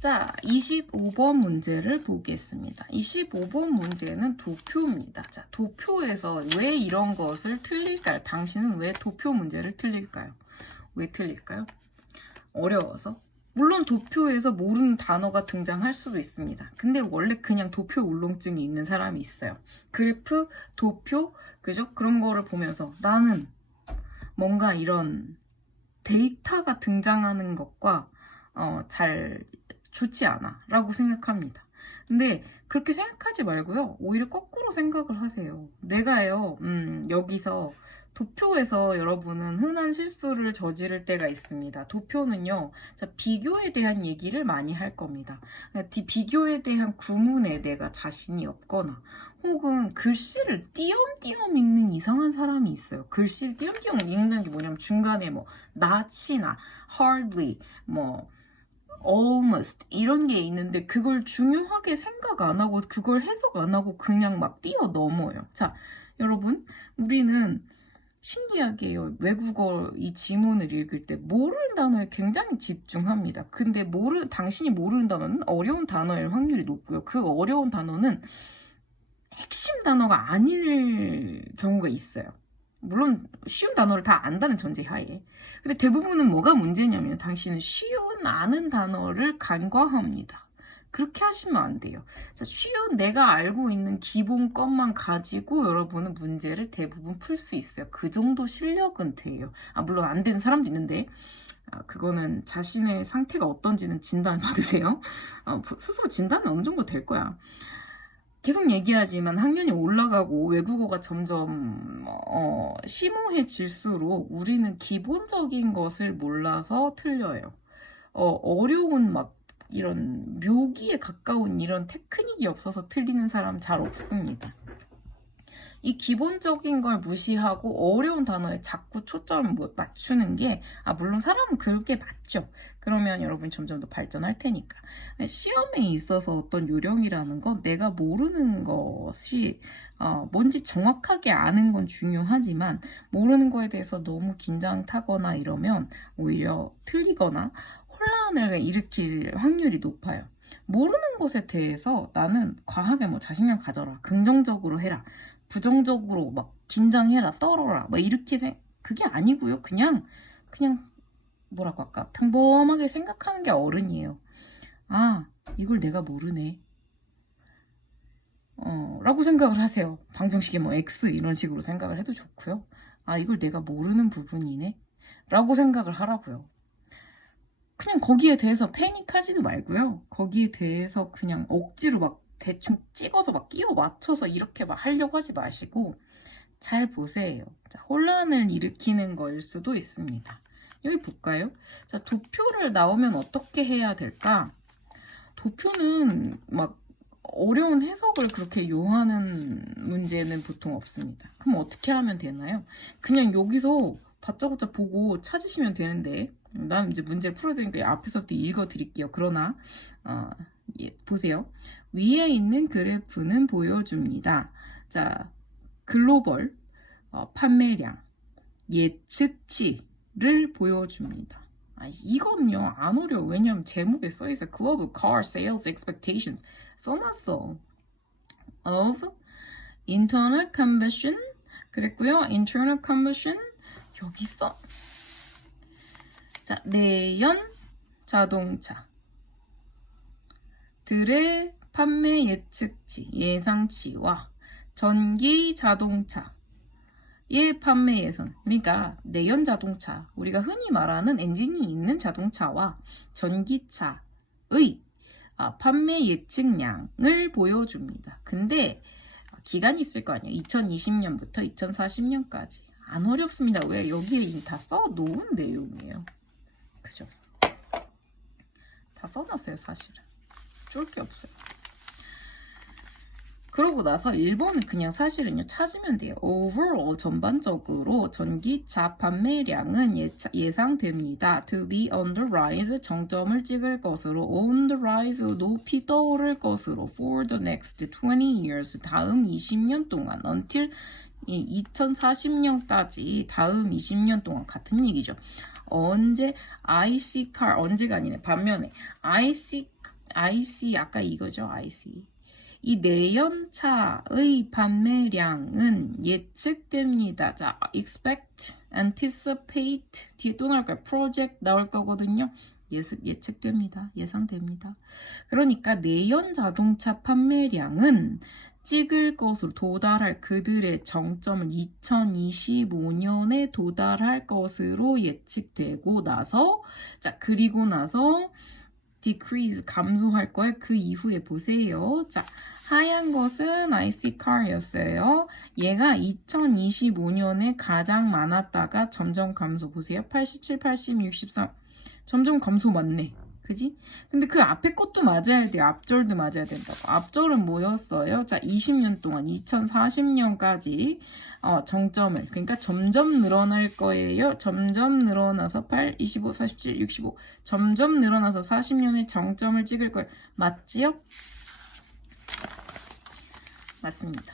자, 25번 문제를 보겠습니다. 25번 문제는 도표입니다. 자, 도표에서 왜 이런 것을 틀릴까요? 당신은 왜 도표 문제를 틀릴까요? 왜 틀릴까요? 어려워서? 물론 도표에서 모르는 단어가 등장할 수도 있습니다. 근데 원래 그냥 도표 울렁증이 있는 사람이 있어요. 그래프, 도표, 그죠? 그런 거를 보면서 나는 뭔가 이런 데이터가 등장하는 것과 잘 좋지 않아 라고 생각합니다. 근데 그렇게 생각하지 말고요. 오히려 거꾸로 생각을 하세요. 내가요, 여기서 도표에서 여러분은 흔한 실수를 저지를 때가 있습니다. 도표는요, 자, 비교에 대한 얘기를 많이 할 겁니다. 비교에 대한 구문에 내가 자신이 없거나 혹은 글씨를 띄엄띄엄 읽는 이상한 사람이 있어요. 글씨를 띄엄띄엄 읽는 게 뭐냐면 중간에 뭐 not이나 hardly, 뭐 almost 이런 게 있는데 그걸 중요하게 생각 안 하고 그걸 해석 안 하고 그냥 막 뛰어넘어요. 자, 여러분, 우리는 신기하게요. 외국어 이 지문을 읽을 때 모르는 단어에 굉장히 집중합니다. 근데 당신이 모르는 단어는 어려운 단어일 확률이 높고요. 그 어려운 단어는 핵심 단어가 아닐 경우가 있어요. 물론 쉬운 단어를 다 안다는 전제 하에. 근데 대부분은 뭐가 문제냐면 당신은 쉬운 아는 단어를 간과합니다. 그렇게 하시면 안 돼요. 자, 쉬운 내가 알고 있는 기본 것만 가지고 여러분은 문제를 대부분 풀 수 있어요. 그 정도 실력은 돼요. 물론 안 되는 사람도 있는데 그거는 자신의 상태가 어떤지는 진단 받으세요. 스스로 진단은 어느 정도 될 거야. 계속 얘기하지만 학년이 올라가고 외국어가 점점 심오해질수록 우리는 기본적인 것을 몰라서 틀려요. 어려운 막 이런 묘기에 가까운 이런 테크닉이 없어서 틀리는 사람 잘 없습니다. 이 기본적인 걸 무시하고 어려운 단어에 자꾸 초점을 맞추는 게 물론 사람은 그렇게 맞죠. 그러면 여러분이 점점 더 발전할 테니까. 시험에 있어서 어떤 요령이라는 건 내가 모르는 것이 뭔지 정확하게 아는 건 중요하지만 모르는 거에 대해서 너무 긴장 타거나 이러면 오히려 틀리거나 혼란을 일으킬 확률이 높아요. 모르는 것에 대해서 나는 과하게 자신감 가져라. 긍정적으로 해라. 부정적으로 막 긴장해라, 떨어라, 이렇게 그게 아니고요. 그냥 뭐라고 할까? 평범하게 생각하는 게 어른이에요. 이걸 내가 모르네. 라고 생각을 하세요. 방정식에 X 이런 식으로 생각을 해도 좋고요. 이걸 내가 모르는 부분이네. 라고 생각을 하라고요. 그냥 거기에 대해서 패닉하지도 말고요. 거기에 대해서 그냥 억지로 대충 찍어서 끼워 맞춰서 이렇게 하려고 하지 마시고 잘 보세요. 자, 혼란을 일으키는 거일 수도 있습니다. 여기 볼까요? 자, 도표를 나오면 어떻게 해야 될까? 도표는 어려운 해석을 그렇게 요하는 문제는 보통 없습니다. 그럼 어떻게 하면 되나요? 그냥 여기서 다짜고짜 보고 찾으시면 되는데 난 이제 문제 풀어드리니까 앞에서부터 읽어드릴게요. 그러나 보세요. 위에 있는 그래프는 보여줍니다. 자, 글로벌 판매량 예측치를 보여줍니다. 이건요 안 어려워. 왜냐면 제목에 써있어. Global Car Sales Expectations 써놨어. Of Internal Combustion 그랬고요. Internal Combustion 여기 있어. 자, 내연 자동차 들의 판매 예측치, 예상치와 전기 자동차의 판매 예상. 그러니까 내연 자동차, 우리가 흔히 말하는 엔진이 있는 자동차와 전기차의 판매 예측량을 보여줍니다. 근데 기간이 있을 거 아니에요. 2020년부터 2040년까지. 안 어렵습니다. 왜? 여기에 다 써놓은 내용이에요. 그죠? 다 써놨어요, 사실은. 쫄 게 없어요. 그러고 나서 1번은 그냥 사실은요 찾으면 돼요. Overall 전반적으로 전기차 판매량은 예상됩니다. To be on the rise 정점을 찍을 것으로 on the rise 높이 떠오를 것으로 for the next 20 years 다음 20년 동안 until 2040년까지 다음 20년 동안 같은 얘기죠. 언제 IC car 언제가 아니네 반면에 IC IC 아까 이거죠. IC. 이 내연차의 판매량은 예측됩니다. 자, expect, anticipate 뒤에 또 나올 거예요. project 나올 거거든요. 예측됩니다. 예상됩니다. 그러니까 내연 자동차 판매량은 찍을 것으로 도달할 그들의 정점을 2025년에 도달할 것으로 예측되고 나서 자 그리고 나서 decrease 감소할 거예요. 그 이후에 보세요. 자 하얀 것은 IC car였어요. 얘가 2025년에 가장 많았다가 점점 감소 보세요. 87, 80, 63 점점 감소 맞네. 그지? 근데 그 앞에 것도 맞아야 돼요. 앞절도 맞아야 된다고. 앞절은 뭐였어요? 자, 20년 동안 2040년까지 정점을 그러니까 점점 늘어날 거예요. 점점 늘어나서 8, 25, 47, 65 점점 늘어나서 40년에 정점을 찍을 거예요. 맞지요? 맞습니다.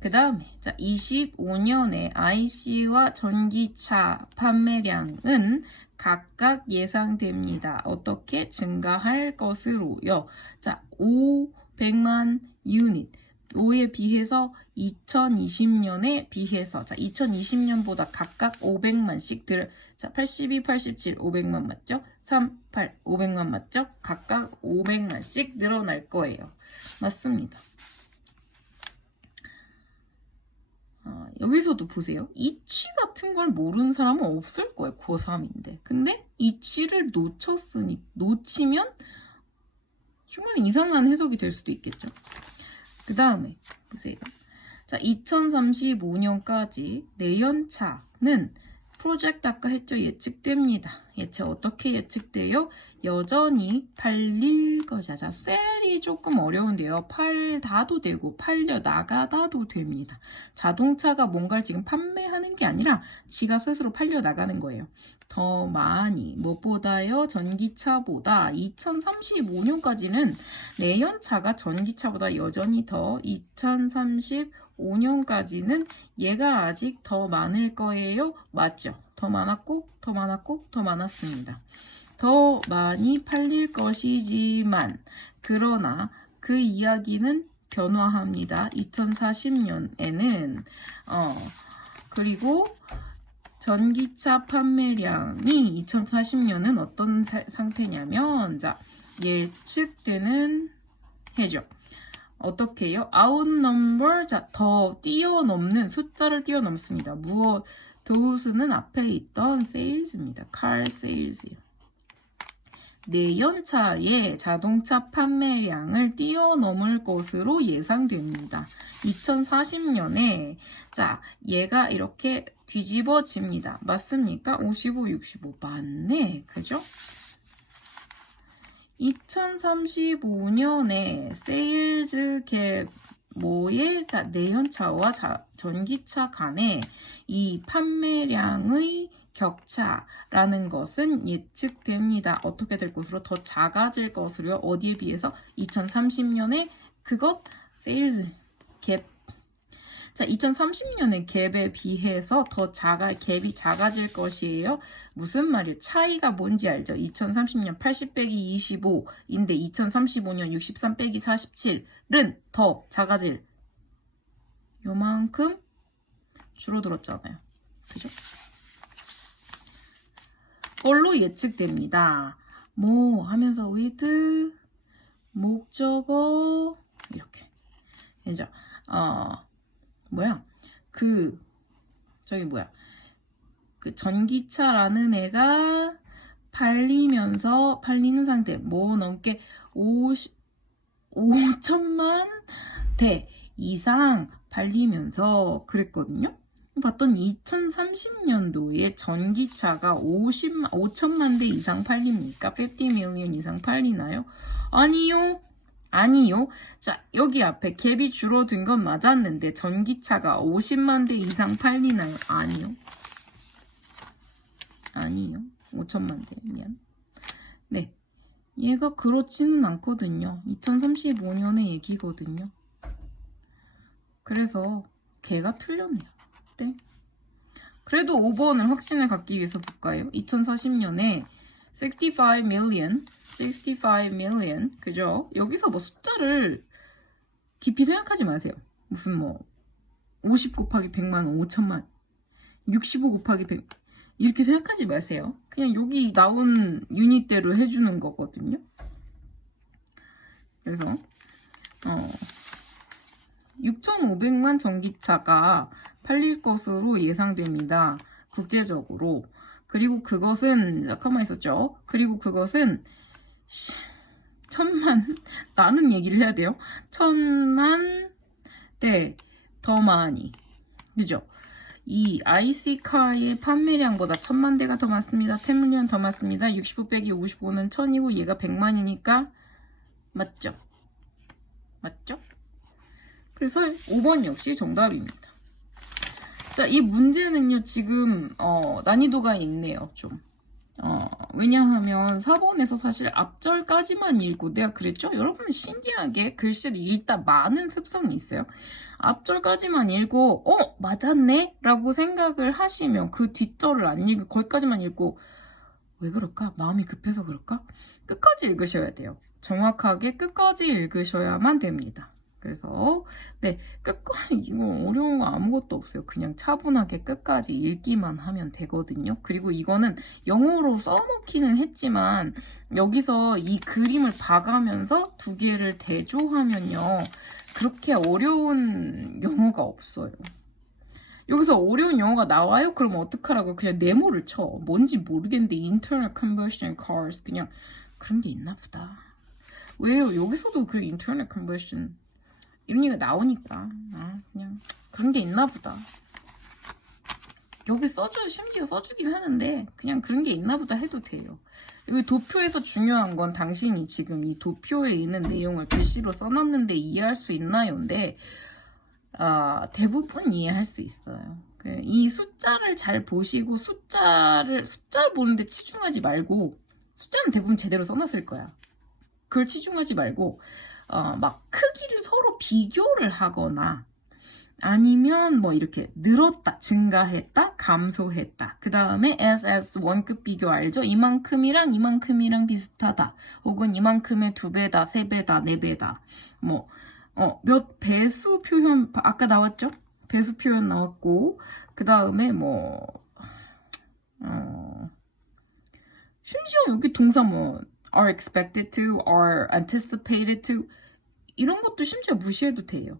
그 다음에 자 25년에 IC와 전기차 판매량은 각각 예상됩니다. 어떻게 증가할 것으로요. 자 500만 유닛 5에 비해서 2020년에 비해서 자 2020년보다 각각 500만씩 자 82, 87, 500만 맞죠? 3, 8, 500만 맞죠? 각각 500만씩 늘어날 거예요. 맞습니다. 여기서도 보세요. 이치 같은 걸 모르는 사람은 없을 거예요. 고3인데. 근데 이치를 놓치면 중간에 이상한 해석이 될 수도 있겠죠. 그 다음에 보세요. 자, 2035년까지 내연차는 프로젝트 아까 했죠. 예측됩니다. 어떻게 예측돼요? 여전히 팔릴 것이야. 자, 셀이 조금 어려운데요. 팔다도 되고 팔려 나가다도 됩니다. 자동차가 뭔가를 지금 판매하는 게 아니라 지가 스스로 팔려 나가는 거예요. 더 많이 무엇보다요? 전기차보다 2035년까지는 내연차가 전기차보다 여전히 더 2035년까지는 얘가 아직 더 많을 거예요. 맞죠? 더 많았고 더 많았고 더 많았습니다. 더 많이 팔릴 것이지만 그러나 그 이야기는 변화합니다. 2040년에는 그리고 전기차 판매량이 2040년은 어떤 상태냐면 자 예측되는 해죠. 어떻게 해요? outnumber 자 더 뛰어넘는 숫자를 뛰어넘습니다. 무엇? those는 앞에 있던 sales입니다. car sales요. 내연차의 자동차 판매량을 뛰어넘을 것으로 예상됩니다. 2040년에 자 얘가 이렇게 뒤집어집니다. 맞습니까? 55, 65 맞네. 그죠? 2035년에 세일즈 갭 뭐의 내연차와 전기차 간의 이 판매량의 격차라는 것은 예측됩니다. 어떻게 될 것으로? 더 작아질 것으로요. 어디에 비해서? 2030년에 그것 세일즈 갭. 자, 2030년에 갭에 비해서 갭이 작아질 것이에요. 무슨 말이에요? 차이가 뭔지 알죠? 2030년 80 빼기 25인데 2035년 63 빼기 47은 더 작아질 요만큼 줄어들었잖아요. 그죠? 걸로 예측됩니다. 뭐 하면서 with 목적어 이렇게 그죠? 그 전기차라는 애가 팔리는 상태 뭐 넘게 5천만 대 이상 팔리면서 그랬거든요. 봤더니 2030년도에 전기차가 5천만 대 이상 팔립니까? 50 million 이상 팔리나요? 아니요. 자, 여기 앞에 갭이 줄어든 건 맞았는데 전기차가 50만 대 이상 팔리나요? 아니요. 5천만 대. 미안. 네. 얘가 그렇지는 않거든요. 2035년의 얘기거든요. 그래서 걔가 틀렸네요. 네. 그래도 5번을 확신을 갖기 위해서 볼까요? 2040년에 65 million. 그죠? 여기서 뭐 숫자를 깊이 생각하지 마세요. 무슨 뭐 50 곱하기 100만 5천만 65 곱하기 100 이렇게 생각하지 마세요. 그냥 여기 나온 유닛대로 해주는 거거든요. 그래서 6,500만 전기차가 팔릴 것으로 예상됩니다. 국제적으로. 그리고 그것은 가만히 있었죠. 그리고 그것은 1,000만 나는 얘기를 해야 돼요. 1,000만 대 더 많이. 그죠? 이 IC카의 판매량보다 1,000만 대가 더 많습니다. 10밀리언 더 많습니다. 65 빼기 55는 1000이고 얘가 100만이니까 맞죠? 맞죠? 그래서 5번 역시 정답입니다. 자, 이 문제는요, 지금, 난이도가 있네요, 좀. 왜냐하면 4번에서 사실 앞절까지만 읽고 내가 그랬죠? 여러분은 신기하게 글씨를 읽다 많은 습성이 있어요. 앞절까지만 읽고 맞았네? 라고 생각을 하시면 그 뒷절을 안 읽고 거기까지만 읽고 왜 그럴까? 마음이 급해서 그럴까? 끝까지 읽으셔야 돼요. 정확하게 끝까지 읽으셔야만 됩니다. 그래서 네, 끝까지 이거 어려운 거 아무것도 없어요. 그냥 차분하게 끝까지 읽기만 하면 되거든요. 그리고 이거는 영어로 써놓기는 했지만 여기서 이 그림을 봐가면서 두 개를 대조하면요. 그렇게 어려운 영어가 없어요. 여기서 어려운 영어가 나와요? 그럼 어떡하라고 그냥 네모를 쳐. 뭔지 모르겠는데 internal combustion cars 그냥 그런 게 있나 보다. 왜요? 여기서도 그 internal combustion 이런 얘기가 나오니까 그냥 그런 게 있나 보다. 여기 심지어 써주긴 하는데 그냥 그런 게 있나 보다 해도 돼요. 여기 도표에서 중요한 건 당신이 지금 이 도표에 있는 내용을 글씨로 써놨는데 이해할 수 있나요?인데 대부분 이해할 수 있어요. 이 숫자를 잘 보시고 숫자를 보는데 치중하지 말고 숫자는 대부분 제대로 써놨을 거야. 그걸 치중하지 말고 막 크기를 서로 비교를 하거나 아니면 뭐 이렇게 늘었다, 증가했다, 감소했다. 그 다음에 SS 원급 비교 알죠? 이만큼이랑 이만큼이랑 비슷하다. 혹은 이만큼의 2배다, 3배다, 4배다. 뭐 몇 배수 표현 아까 나왔죠? 배수 표현 나왔고 그 다음에 뭐 심지어 여기 동사 뭐 are expected to, are anticipated to 이런 것도 심지어 무시해도 돼요.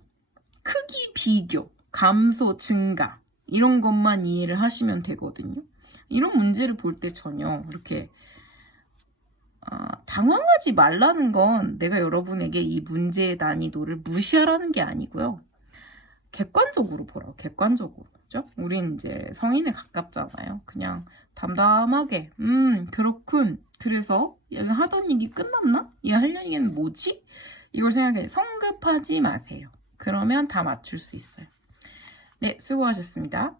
크기 비교, 감소, 증가 이런 것만 이해를 하시면 되거든요. 이런 문제를 볼 때 전혀 그렇게 당황하지 말라는 건 내가 여러분에게 이 문제의 난이도를 무시하라는 게 아니고요. 객관적으로 보라고, 객관적으로. 그죠? 우린 이제 성인에 가깝잖아요. 그냥 담담하게, 그렇군. 그래서 얘가 하던 얘기 끝났나? 얘 하려는 얘기는 뭐지? 이걸 생각해. 성급하지 마세요. 그러면 다 맞출 수 있어요. 네, 수고하셨습니다.